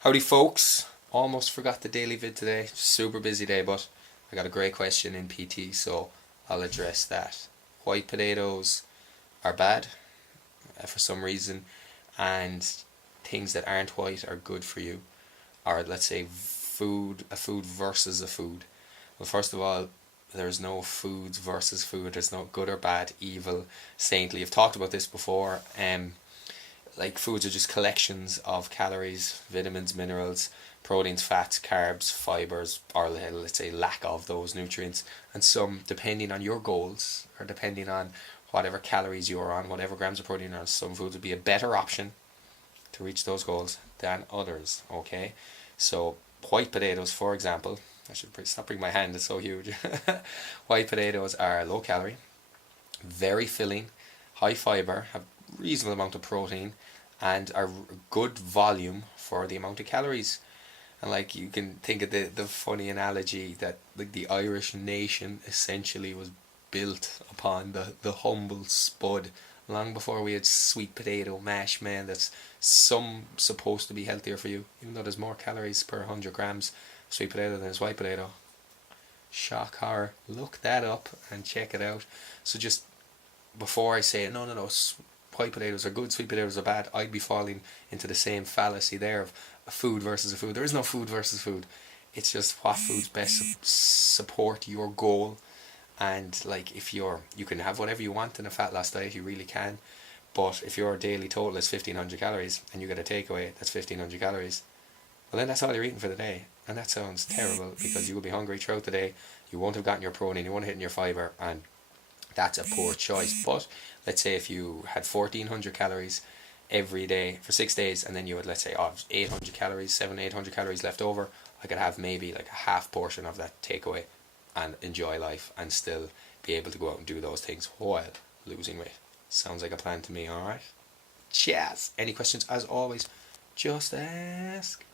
Howdy, folks. Almost forgot the daily vid today. Super busy day, but I got a great question in PT, so I'll address that. White potatoes are bad for some reason, and things that aren't white are good for you. Or let's say a food versus a food. Well, first of all, there's no foods versus food. There's no good or bad, evil, saintly. I've talked about this before. Like foods are just collections of calories, vitamins, minerals, proteins, fats, carbs, fibers, or let's say lack of those nutrients. And some, depending on your goals, or depending on whatever calories you're on, whatever grams of protein you're on, some foods would be a better option to reach those goals than others. Okay, so white potatoes, for example, I should stop bringing my hand, it's so huge. White potatoes are low calorie, very filling, high fiber, have reasonable amount of protein, and are good volume for the amount of calories. And like you can think of the funny analogy that like the Irish nation essentially was built upon the humble spud long before we had sweet potato mash, man. That's some supposed to be healthier for you, even though there's more calories per 100 grams sweet potato than there's white potato. Shock horror. Look that up and check it out. So just before I say no, no, no, white potatoes are good, sweet potatoes are bad, I'd be falling into the same fallacy there of a food versus a food. There is no food versus food. It's just what foods best support your goal. And like if you can have whatever you want in a fat loss diet, you really can. But if your daily total is 1,500 calories and you get a takeaway that's 1,500 calories, well then that's all you're eating for the day. And that sounds terrible because you will be hungry throughout the day. You won't have gotten your protein, you won't have hit your fiber, and that's a poor choice. But let's say if you had 1,400 calories every day for 6 days, and then you had, let's say, 800 calories, 800 calories left over, I could have maybe like a half portion of that takeaway and enjoy life and still be able to go out and do those things while losing weight. Sounds like a plan to me, alright? Cheers! Any questions, as always, just ask.